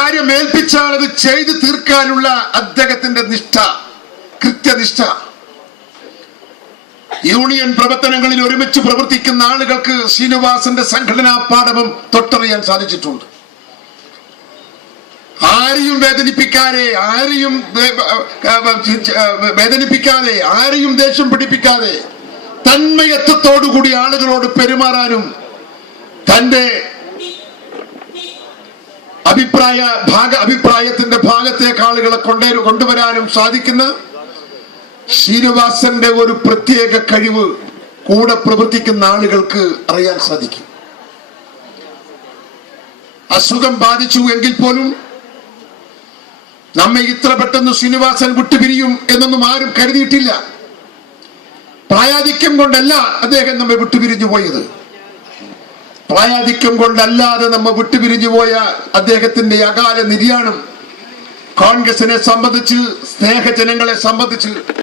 കാര്യം ഏൽപ്പിച്ചാൽ അത് ചെയ്തു തീർക്കാനുള്ള അദ്ദേഹത്തിന്റെ നിഷ്ഠ, കൃത്യനിഷ്ഠ. യൂണിയൻ പ്രവർത്തനങ്ങളിൽ ഒരുമിച്ച് പ്രവർത്തിക്കുന്ന ആളുകൾക്ക് ശ്രീനിവാസന്റെ സംഘടനാ പാഠവും തൊട്ടറിയാൻ സാധിച്ചിട്ടുണ്ട്. ആരെയും വേദനിപ്പിക്കാതെ, ആരെയും ദേഷ്യം പിടിപ്പിക്കാതെ തന്മയത്വത്തോടുകൂടി ആളുകളോട് പെരുമാറാനും തന്റെ അഭിപ്രായത്തിന്റെ ഭാഗത്തേക്ക് ആളുകളെ കൊണ്ടുവരാനും സാധിക്കുന്ന ശ്രീനിവാസന്റെ ഒരു പ്രത്യേക കഴിവ് കൂടെ പ്രവർത്തിക്കുന്ന ആളുകൾക്ക് അറിയാൻ സാധിക്കും. അസുഖം ബാധിച്ചു എങ്കിൽ പോലും നമ്മെ ഇത്ര പെട്ടെന്ന് ശ്രീനിവാസൻ വിട്ടുപിരിയും എന്നൊന്നും ആരും കരുതിയിട്ടില്ല. പ്രായാധിക്യം കൊണ്ടല്ല അദ്ദേഹം നമ്മെ വിട്ടുപിരിഞ്ഞു പോയത്. പ്രായാധിക്യം കൊണ്ടല്ലാതെ നമ്മെ വിട്ടുപിരിഞ്ഞു പോയ അദ്ദേഹത്തിന്റെ അകാല നിര്യാണം കോൺഗ്രസിനെ സംബന്ധിച്ച്, സ്നേഹജനങ്ങളെ സംബന്ധിച്ച്